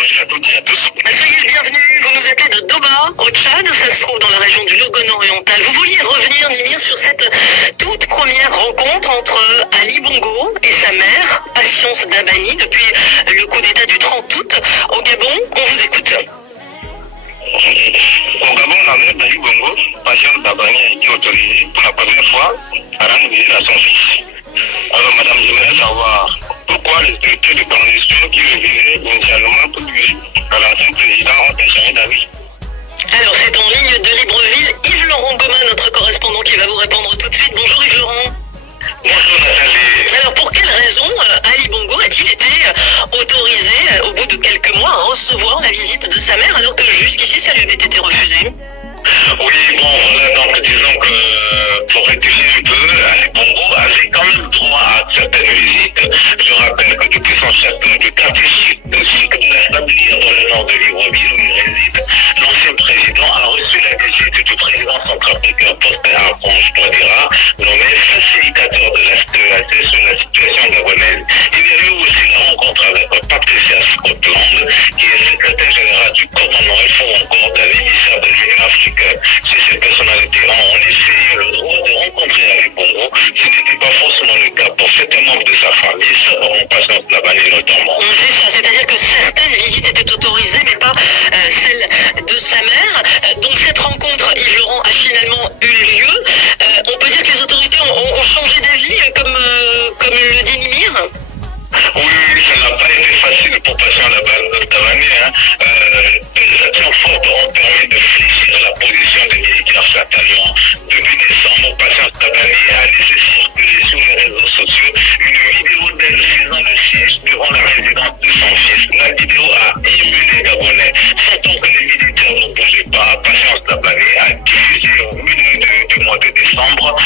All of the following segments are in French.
bonjour à toutes et à tous. Soyez le bienvenu, vous nous appelez de Doba, au Tchad, ça se trouve dans la région du Logone oriental. Vous vouliez revenir, Nimir, sur cette toute première rencontre entre Ali Bongo et sa mère, Patience Dabani, depuis le coup d'État du 30 août au Gabon. On vous écoute. Au Gabon, la mère d'Ali Bongo, Patience Dabani, a été autorisée pour la première fois à rendre visite à son fils. Alors, madame, j'aimerais savoir pourquoi les autorités de transition qui le visaient initialement pour lui à l'ancien président ont changé d'avis. Alors, c'est en ligne de Libreville, Yves-Laurent Goma, notre correspondant, qui va vous répondre tout de suite. Bonjour Yves-Laurent. Bonjour Nathalie. Alors, pour quelle raison Ali Bongo a-t-il été autorisé, au bout de quelques mois, à recevoir la visite de sa mère, alors que jusqu'ici, ça lui avait été refusé? Oui, bon, voilà, donc disons que pour rectifier un peu, Ali Bongo avait quand même droit à certaines visites. Je rappelle que depuis son château du quartier sud de la Sablière dans le nord de Libreville où il réside, l'ancien président a reçu la visite du président centrafricain Prosper Archange Touadéra, nommé facilitateur de la STEAT sur la situation gabonaise. Il y a eu aussi la rencontre avec Patricia Scotland, qui est secrétaire général du Commonwealth ou encore de l'émissaire de l'Union africaine. Si ces personnalités ont en effet le droit de rencontrer Ali Bongo, ce n'était pas forcément le cas pour certains membres de sa famille, savoir Patience Dabani notamment. C'est ça, c'est-à-dire que certaines visites étaient autorisées, mais pas celle de sa mère. Donc cette rencontre, Yves-Laurent, a finalement eu lieu. On peut dire que les autorités ont changé d'avis, comme le dit Nimir. Oui, ça n'a pas été facile pour Patience Dabani. Des actions fortes ont permis de fléchir la position des militaires fatalement. Depuis décembre, Patience Dabani a laissé circuler sur les réseaux sociaux une vidéo d'elle faisant le siège durant la résidence de son fils. La vidéo a ému les Gabonais. Sentant que les militaires ne bougeaient pas, Patience Dabani a diffusé au milieu du mois de décembre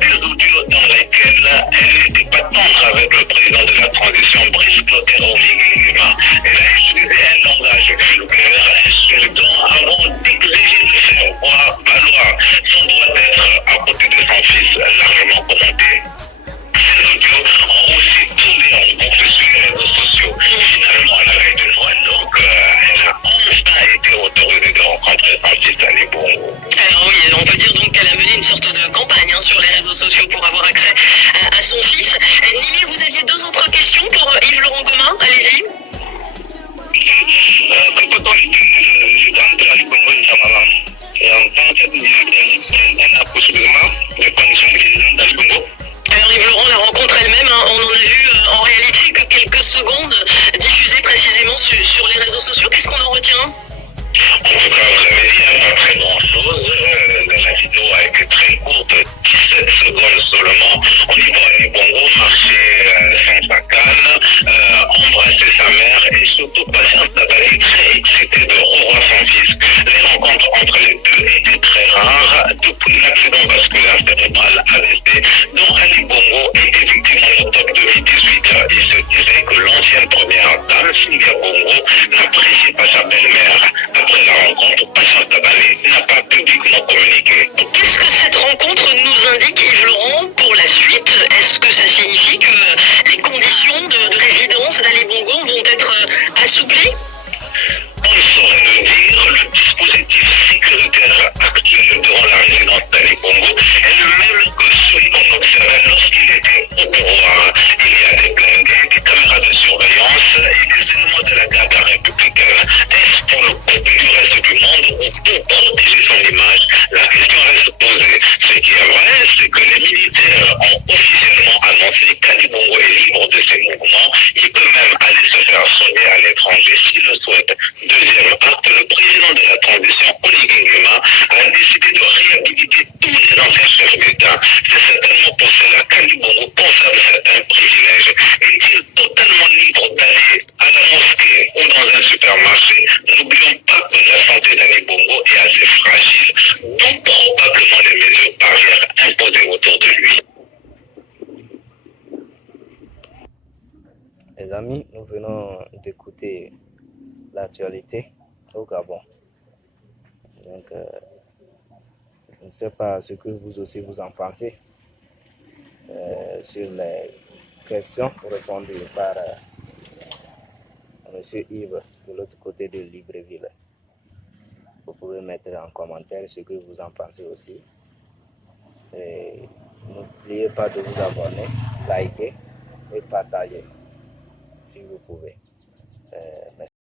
des audios dans lesquels elle n'était pas tendre avec le président de la transition, Brice Clotaire Oligui-Nguema. Elle a utilisé un langage vulgaire, insultant, avant d'exiger de faire valoir son droit d'être à côté de son fils, largement commenté. Ces audios ont aussi tourné en boucle sur les réseaux sociaux. Finalement, à la veille de Noël, donc, elle a enfin été autorisée de rencontrer son fils Ali Bongo. Alors oui, on peut dire donc qu'elle a mené une sorte de campagne sur les réseaux sociaux pour avoir accès à son fils. Nimir, vous aviez deux autres questions pour Yves-Laurent Goma, allez-y. Quelque temps, j'étais entré à Ali Bongo de sa maman. Et en tant que cette visite, elle a possiblement les conditions de visite d'Ali Bongo. Alors Yves-Laurent, la rencontre elle-même, on en a vu en réalité que quelques secondes diffusées précisément sur les réseaux sociaux. Qu'est-ce qu'on en retient? En tout cas, vous avez dit, pas très grand-chose. La vidéo a été très courte, 17 secondes seulement. On y voit Ali Bongo marcher sans sa canne, embrasser sa mère et surtout Patience Dabani très excité de revoir son fils. Les rencontres entre les deux étaient très rares depuis l'accident vasculaire cérébral AVC dont Ali Bongo était victime en octobre 2018. Il se disait que l'ancienne première dame, Sylvia Bongo, n'appréciait pas sa belle-mère. Après la rencontre, Patience Dabani n'a pas publiquement communiqué. Qu'est-ce que cette rencontre nous indique, Yves-Laurent, pour la suite? Est-ce que ça signifie que les conditions de résidence d'Ali Bongo vont être assouplies? On ne saurait le dire, le dispositif sécuritaire actuel durant la résidence d'Ali Bongo est le même que celui qu'on observait lorsqu'il était au pouvoir. Il y a des blindés, des caméras de surveillance et des éléments de la garde républicaine. Est-ce pour le couper du reste du monde ou pour protéger son image? La question reste posée. Ce qui est vrai, c'est que les militaires ont officiellement annoncé qu'Ali Bongo est libre de ses mouvements. Il peut même aller se faire soigner à l'étranger s'il le souhaite. Deuxième acte, le président de la transition, Oligui Nguema, a décidé de réhabiliter tous les anciens chefs d'État. C'est certainement pour cela qu'Ali Bongo conserve certains privilèges. Est-il totalement libre d'aller à la mosquée ou dans un supermarché? N'oublions pas que la santé d'Ali Bongo est assez fragile, donc probablement les mesures barrières imposées autour de lui. Les amis, nous venons d'écouter l'actualité au Gabon. Donc, je ne sais pas ce que vous aussi vous en pensez sur les questions répondues par Monsieur Yves, de l'autre côté de Libreville. Vous pouvez mettre en commentaire ce que vous en pensez aussi. Et n'oubliez pas de vous abonner, liker et partager si vous pouvez. Merci.